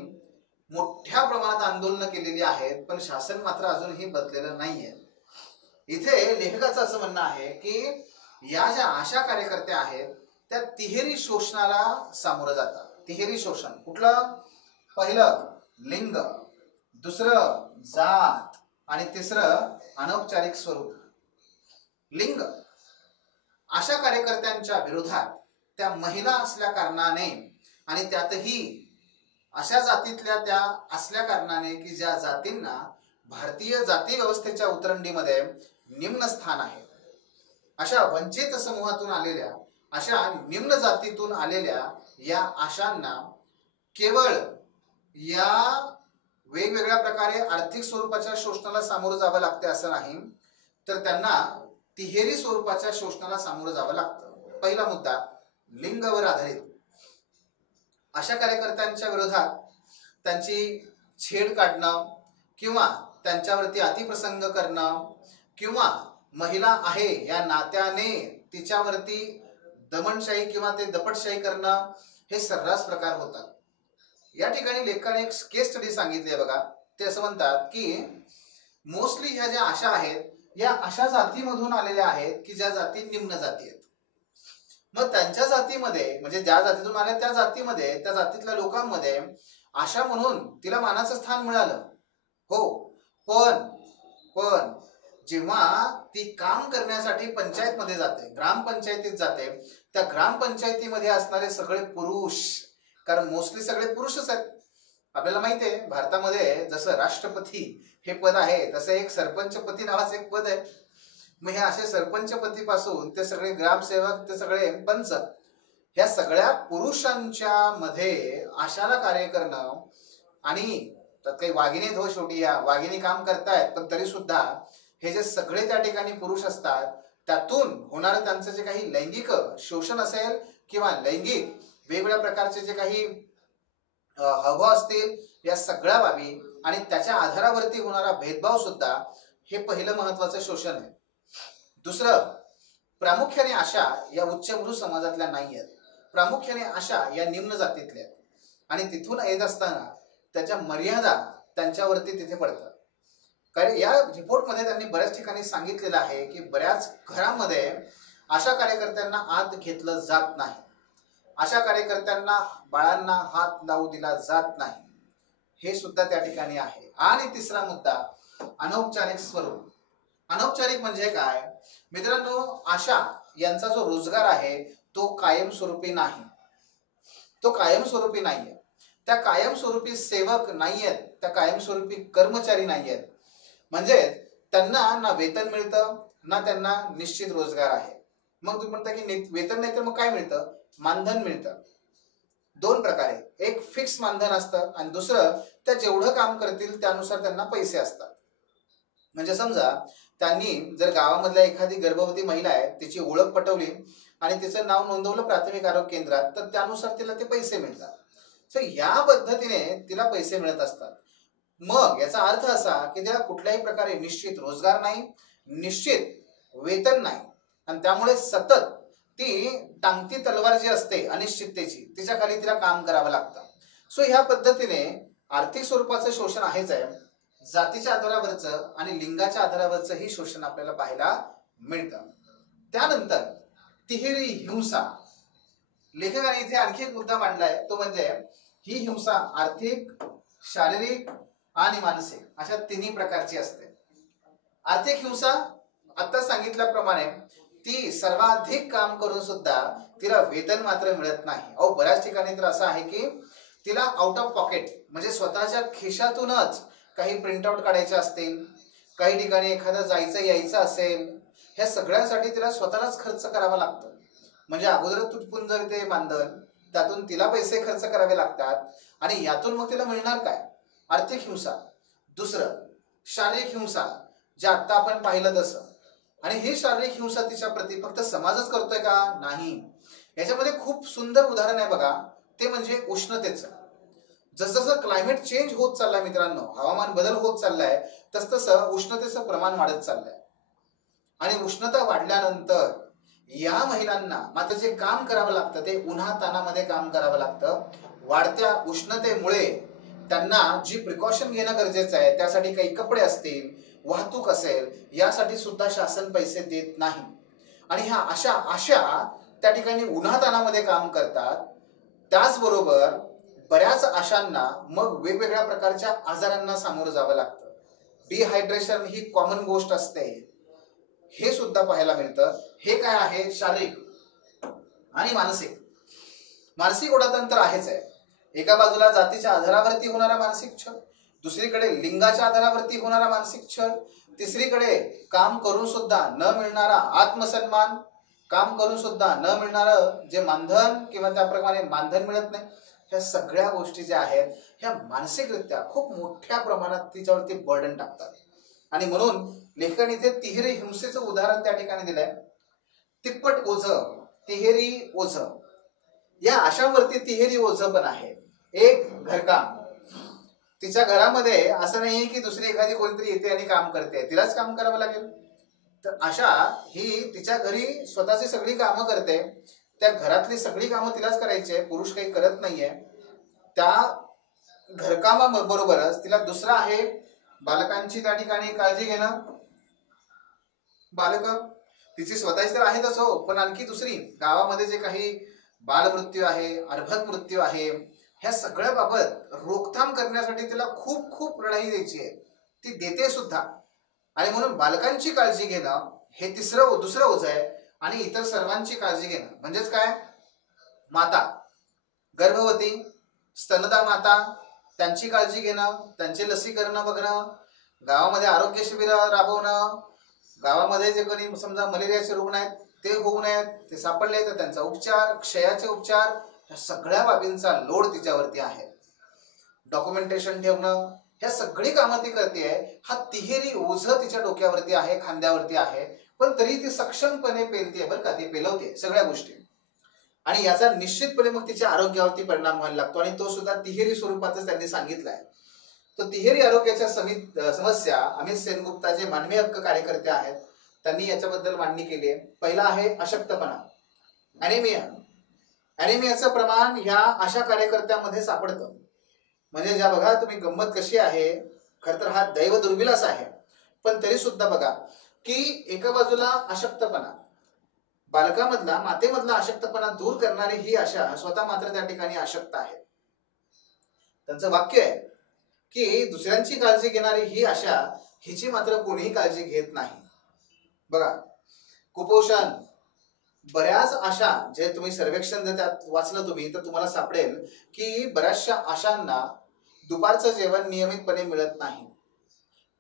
मोठ्या प्रमाणात आंदोलन केलेली आहेत, पण शासन मात्र अजूनही बदलेलं नाहीये. इथे लेखकाचं असं म्हणणं आहे की या ज्या आशा कार्यकर्त्या आहेत त्या तिहेरी शोषणाला सामोरं जातात. तिहेरी शोषण कुठलं? पहिलं लिंग, दुसरं जात आणि तिसरं अनौपचारिक स्वरूप. लिंग, आशा कार्यकर्त्यांच्या विरोधात त्या महिला असल्या कारणाने आणि त्यातही अशा जातीतल्या त्या असल्या कारणाने की ज्या जातींना भारतीय जाती व्यवस्थेच्या उतरंडीमध्ये निम्न स्थान आहे, अशा वंचित समूहातून आलेल्या, अशा निम्न जातीतून आलेल्या या आशांना केवळ या वेगवेगळ्या प्रकारे आर्थिक स्वरूपाच्या शोषणाला सामोरं जावं लागते असं नाही, तर त्यांना तिहेरी स्वरूपाच्या शोषणाला सामोरं जावं लागतं. पहिला मुद्दा लिंगावर आधारित. अशा कार्यकर्त्यांच्या विरोधात त्यांची छेड काढणं किंवा त्यांच्यावरती अतिप्रसंग करणं किंवा महिला आहे या नात्याने तिच्यावरती दमनशाही किंवा ते दपटशाही करणं, हे सर्रास प्रकार होतात. या ठिकाणी लेखकाने एक केस स्टडी सांगितली आहे बघा. ते असं म्हणतात की मोस्टली ह्या ज्या आशा आहेत या अशा जातीमधून आलेल्या आहेत की ज्या जाती निम्न जाती आहेत. मग त्यांच्या जातीमध्ये म्हणजे ज्या जातीतून आल्या त्या जातीमध्ये, त्या जातीतल्या लोकांमध्ये आशा म्हणून तिला मानाचं स्थान मिळालं. हो, पण जेव्हा ती काम करण्यासाठी पंचायतमध्ये जाते, ग्रामपंचायतीत जाते, त्या ग्रामपंचायतीमध्ये असणारे सगळे पुरुष, कारण मोस्टली सगळे पुरुषच आहेत. आपल्याला माहिती आहे भारतामध्ये जसं राष्ट्रपती हे पद आहे तसं एक सरपंचपती नावाचं एक पद आहे. मग हे असे सरपंचपती पासून ते सगळे ग्रामसेवक, ते सगळे पंच, ह्या सगळ्या पुरुषांच्या मध्ये आशाला कार्य करणं, आणि त्यात काही वाघिणी हो, शेवटी या वाघिणी काम करतायत, पण तरी सुद्धा हे जे सगळे त्या ठिकाणी पुरुष असतात त्यातून होणारं त्यांचं जे काही लैंगिक शोषण असेल किंवा लैंगिक वेगवेगळ्या प्रकारचे जे काही हावभाव असतील, या सगळ्या बाबी आणि त्याच्या आधारावरती होणारा भेदभाव सुद्धा हे पहिलं महत्वाचं शोषण आहे. दुसरं, प्रामुख्याने आशा या उच्चभ्रू समाजातल्या नाही आहेत, प्रामुख्याने आशा या निम्न जातीतल्या आहेत आणि तिथून येत असताना त्याच्या मर्यादा त्यांच्यावरती तिथे पडतात. कारण या रिपोर्टमध्ये त्यांनी बऱ्याच ठिकाणी सांगितलेलं आहे की बऱ्याच घरामध्ये आशा कार्यकर्त्यांना आत घेतलं जात नाही, अशा कार्यकर्त्यांना बाळांना हात लावू दिला जात नाही, हे सुद्धा त्या ठिकाणी आहे. आणि तिसरा मुद्दा, अनौपचारिक स्वरूप. अनौपचारिक म्हणजे काय मित्रांनो, आशा यांचा जो रोजगार आहे तो कायमस्वरूपी नाही, तो कायमस्वरूपी नाहीये. त्या कायमस्वरूपी सेवक नाहीयेत, त्या कायमस्वरूपी कर्मचारी नाहीयेत. म्हणजे त्यांना ना वेतन मिळतं ना त्यांना निश्चित रोजगार आहे. मग तुम्ही म्हणता की वेतन नाही तर मग काय मिळतं? मानधन मिळतं. दोन प्रकारे, एक फिक्स मानधन असतं आणि दुसरं त्या जेवढं काम करतील त्यानुसार त्यांना पैसे असतात. म्हणजे समजा त्यांनी जर गावामधल्या एखादी गर्भवती महिला आहे तिची ओळख पटवली आणि तिचं नाव नोंदवलं प्राथमिक आरोग्य केंद्रात, तर त्यानुसार तिला ते पैसे मिळतात. सो या पद्धतीने तिला पैसे मिळत असतात. मग याचा अर्थ असा की तिला कुठल्याही प्रकारे निश्चित रोजगार नाही, निश्चित वेतन नाही आणि त्यामुळे सतत ती टांगती तलवार जी असते अनिश्चिततेची, तिच्या खाली तिला काम करावं लागतं. सो ह्या पद्धतीने आर्थिक स्वरूपाचं शोषण आहेच आहे. जातीच्या आधारावरचं आणि लिंगाच्या आधारावरचं ही शोषण आपल्याला पाहायला मिळतं. त्यानंतर तिहेरी हिंसा. लेखकाने इथे आणखी एक मुद्दा मांडलाय, तो म्हणजे ही हिंसा आर्थिक, शारीरिक आणि मानसिक अशा तिन्ही प्रकारची असते. आर्थिक हिंसा आता सांगितल्याप्रमाणे ती सर्वाधिक काम करून सुद्धा तिला वेतन मात्र मिळत नाही. अहो बऱ्याच ठिकाणी तर असं आहे की तिला आउट ऑफ पॉकेट म्हणजे स्वतःच्या खिशातूनच काही प्रिंटआउट काढायचे असतील, काही ठिकाणी एखादं जायचं यायचं असेल, ह्या सगळ्यांसाठी तिला स्वतःलाच खर्च करावा लागतो. म्हणजे अगोदर तुटपुंज ते मानधन, त्यातून तिला पैसे खर्च करावे लागतात आणि यातून मग तिला मिळणार काय? आर्थिक हिंसा. दुसरं शारीरिक हिंसा, जे आता आपण पाहिलं तसं. आणि ही शारीरिक हिंसा तिच्या प्रती फक्त समाजच करतोय का? नाही. याच्यामध्ये खूप सुंदर उदाहरण आहे बघा, ते म्हणजे उष्णतेचं. जसजसं क्लायमेट चेंज होत चाललाय मित्रांनो, हवामान बदल होत चाललाय, तसतसं उष्णतेचं प्रमाण वाढत चाललंय. आणि उष्णता वाढल्यानंतर या महिलांना मात्र जे काम करावं लागतं ते उन्हातानामध्ये काम करावं लागतं. वाढत्या उष्णतेमुळे त्यांना जी प्रिकॉशन घेणं गरजेचं आहे, त्यासाठी काही कपडे असतील, वाहतूक असेल, यासाठी सुद्धा शासन पैसे देत नाही. आणि ह्या अशा आशा त्या ठिकाणी उन्हातानामध्ये काम करतात. त्याचबरोबर बऱ्याच आशांना मग वेगवेगळ्या प्रकारच्या आजारांना सामोरं जावं लागतं. डिहायड्रेशन ही कॉमन गोष्ट असते, हे सुद्धा पाहायला मिळतं. हे काय आहे? शारीरिक आणि मानसिक. मानसिक ओढातंत्र आहेच आहे. एका बाजूला जातीच्या आधारावरती होणारा मानसिक छळ, दुसरीकडे लिंगाच्या आधारावरती होणारा मानसिक छळ, तिसरीकडे काम करून सुद्धा न मिळणारा आत्मसन्मान, काम करून सुद्धा न मिळणारं जे मानधन किंवा त्याप्रमाणे मानधन मिळत नाही. ह्या सगळ्या गोष्टी ज्या आहेत ह्या मानसिकरित्या खूप मोठ्या प्रमाणात तिच्यावरती बर्डन टाकतात. आणि म्हणून लेखकाने इथे तिहेरी हिंसेचं उदाहरण त्या ठिकाणी दिलंय. तिप्पट ओझं, तिहेरी ओझं. या आशांवरती तिहेरी ओझं पण आहे. एक घरकाम, तिच्या घरामध्ये असं नाही की दुसरी एखादी कोणतरी येते आणि काम करते, तिलाच काम करावं लागेल. तर आशा ही तिच्या घरी स्वतःची सगळी कामं करते, त्या घरातली सगळी कामं तिलाच करायची, पुरुष काही करत नाहीये. त्या घरकामाबरोबरच तिला दुसरं आहे बालकांची त्या ठिकाणी काळजी घेणं. बालक तिची स्वतःची तर आहेतच हो, पण आणखी दुसरी गावामध्ये जे काही बालमृत्यू आहे, अर्भक मृत्यू आहे, ह्या सगळ्या बाबत रोकथाम करण्यासाठी तिला खूप खूप लढाई द्यायची आहे. ती देते सुद्धा. आणि म्हणून बालकांची काळजी घेणं हे दुसरं ओझं आहे. आणि इतर सर्वांची काळजी घेणं म्हणजेच काय? माता, गर्भवती, स्तनदा माता, त्यांची काळजी घेणं, त्यांचे लसीकरण बघणं, गावामध्ये आरोग्य शिबिर राबवणं, गावामध्ये जे कोणी समजा मलेरियाचे रुग्ण आहेत ते होऊ नयेत, ते सापडले तर त्यांचा उपचार, क्षयाचे उपचार, ह्या सगळ्या बाबींचा लोड तिच्यावरती आहे. डॉक्युमेंटेशन ठेवणं, ह्या सगळी कामं ती करते. हा तिहेरी ओझं तिच्या डोक्यावरती आहे, खांद्यावरती आहे. पण तरी ती सक्षमपणे पेलते बरं का, ती पेलवते सगळ्या गोष्टी. आणि याचा निश्चितपणे मग तिच्या आरोग्यावरती परिणाम व्हायला लागतो आणि तो सुद्धा तिहेरी स्वरूपातच त्यांनी सांगितलाय. तो तिहेरी आरोग्याच्या समस्या अमित सेनगुप्ता जे मानवी हक्क कार्यकर्ते आहेत त्यांनी याच्याबद्दल मांडणी केली आहे. पहिला आहे अशक्तपणा, ॲनिमिया. ॲनिमियाचं प्रमाण ह्या अशा कार्यकर्त्यामध्ये सापडतं. म्हणजे ज्या बघा तुम्ही गंमत कशी आहे, खर तर हा दैव दुर्विलास आहे, पण तरी सुद्धा बघा की एका बाजूला अशक्तपणा, बालकामधला मातेमधला अशक्तपणा दूर करणारी ही आशा स्वतः मात्र त्या ठिकाणी अशक्त आहे. त्यांचं वाक्य आहे की दुसऱ्यांची काळजी घेणारी ही आशा हिची मात्र कोणीही काळजी घेत नाही. बघा कुपोषण, बऱ्याच आशा जे तुम्ही सर्वेक्षण जर त्यात वाचलं तुम्ही तर तुम्हाला सापडेल की बऱ्याचशा आशांना दुपारचं जेवण नियमितपणे मिळत नाही.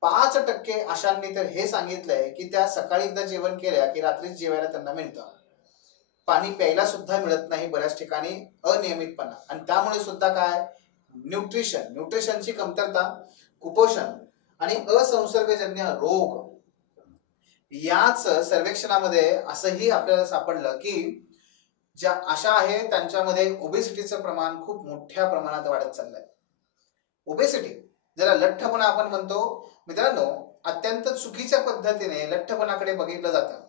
5% आशांनी तर हे सांगितलंय की त्या सकाळी एकदा जेवण केल्या की रात्रीच जेवायला त्यांना मिळतं. पाणी प्यायला सुद्धा मिळत नाही बऱ्याच ठिकाणी, अनियमितपणा. आणि त्यामुळे सुद्धा काय, न्यूट्रिशनची कमतरता, कुपोषण आणि असंसर्गजन्य रोग. याच सर्वेक्षणामध्ये असंही आपल्याला सापडलं की ज्या आशा आहेत त्यांच्यामध्ये ओबेसिटीचं प्रमाण खूप मोठ्या प्रमाणात वाढत चाललंय. ओबेसिटी ज्याला लठ्ठपणा आपण म्हणतो, मित्रांनो अत्यंत चुकीच्या पद्धतीने लठ्ठपणाकडे बघितलं जातं.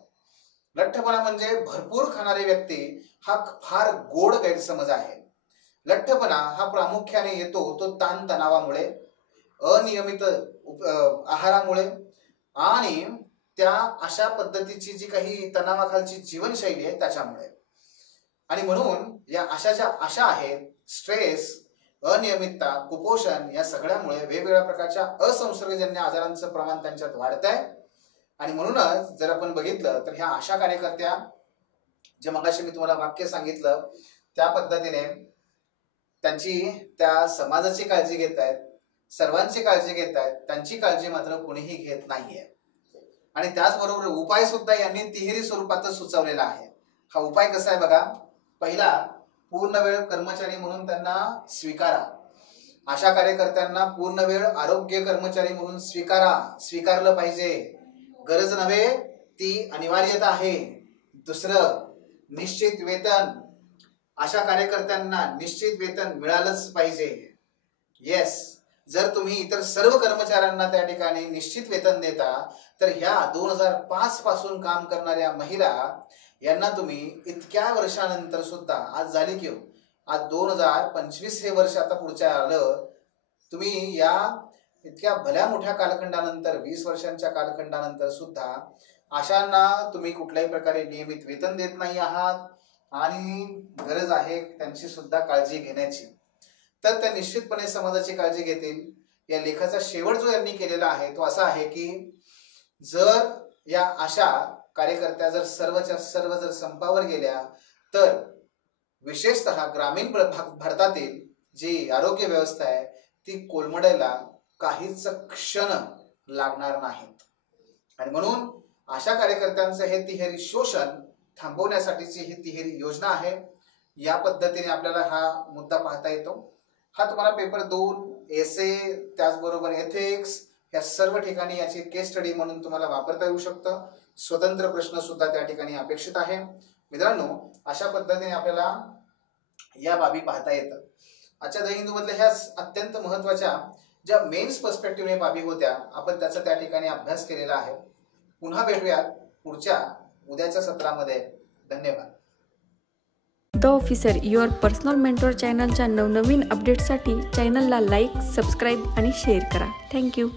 लठ्ठपणा म्हणजे भरपूर खाणारी व्यक्ती हा फार गोड गैरसमज आहे. लठ्ठपणा हा प्रामुख्याने येतो तो ताणतणावामुळे, अनियमित आहारामुळे आणि त्या अशा पद्धतीची जी काही तणावाखालची जीवनशैली आहे त्याच्यामुळे. आणि म्हणून या अशा आशा आहेत, स्ट्रेस, अनियमितता, कुपोषण या सगळ्यामुळे वेगवेगळ्या प्रकारच्या असंसर्गजन्य आजारांचं प्रमाण त्यांच्यात वाढत आहे. आणि म्हणूनच जर आपण बघितलं तर ह्या आशा कार्यकर्त्या जे मगाशी मी तुम्हाला वाक्य सांगितलं त्या पद्धतीने त्यांची त्या समाजाची काळजी घेत आहेत, सर्वांची काळजी घेत आहेत, त्यांची काळजी मात्र कोणीही घेत नाहीये. आणि त्याचबरोबर उपाय सुद्धा यांनी तिहेरी स्वरूपातच सुचवलेला आहे. हा उपाय कसा आहे बघा, पहिला पूर्ण वेळ कर्मचारी म्हणून त्यांना स्वीकारा. अशा कार्यकर्त्यांना पूर्ण वेळ आरोग्य कर्मचारी म्हणून स्वीकारलं पाहिजे. गरज नव्हे, ती अनिवार्यता आहे. दुसरं, निश्चित वेतन. अशा कार्यकर्त्यांना निश्चित वेतन मिळालंच पाहिजे. येस, जर तुम्ही इतर सर्व कर्मचाऱ्यांना त्या ठिकाणी निश्चित वेतन देता तर ह्या 2005 पासून काम करणाऱ्या महिला यांना तुम्ही इतक्या वर्षानंतर सुद्धा, आज झाली की आज 2025 हे वर्ष आता पुढच्या आलं, तुम्ही या इतक्या भल्या मोठ्या कालखंडानंतर 20 वर्षांच्या कालखंडानंतर सुद्धा अशांना तुम्ही कुठल्याही प्रकारे नियमित वेतन देत नाही आहात आणि गरज आहे त्यांची सुद्धा काळजी घेण्याची. तर त्या निश्चितपणे समाजाची काळजी घेतील. या लेखाचा शेवट जो यांनी केलेला आहे तो असा आहे की जर या अशा कार्यकर्त्या जर सर्वच्या सर्व जर संपावर गेल्या तर विशेषतः ग्रामीण भारतातील जी आरोग्य व्यवस्था आहे ती कोलमडायला काहीच क्षण लागणार नाहीत. आणि म्हणून अशा कार्यकर्त्यांचं हे तिहेरी शोषण थांबवण्यासाठीची ही तिहेरी योजना आहे. या पद्धतीने आपल्याला हा मुद्दा पाहता येतो. हा तुम्हाला पेपर 2, एसे, त्याचबरोबर एथिक्स या सर्व ठिकाणी याची केस स्टडी म्हणून तुम्हाला वापरता येऊ शकतं. स्वतंत्र प्रश्न सुद्धा त्या ठिकाणी अपेक्षित आहे. मित्रांनो, अशा पद्धतीने आपल्याला या बाबी पाहता येतं. आजच्या द हिंदू मधल्या ह्या अत्यंत महत्वाच्या ज्या मेन्स पर्स्पेक्टिव्हने बाबी होत्या आपण त्याचा त्या ठिकाणी अभ्यास केलेला आहे. पुन्हा भेटूयात पुढच्या उद्याच्या सत्रामध्ये. धन्यवाद. The officer your personal mentor चॅनलच्या नवनवीन अपडेट्ससाठी चॅनलला लाईक, सबस्क्राईब आणि शेअर करा. थँक्यू.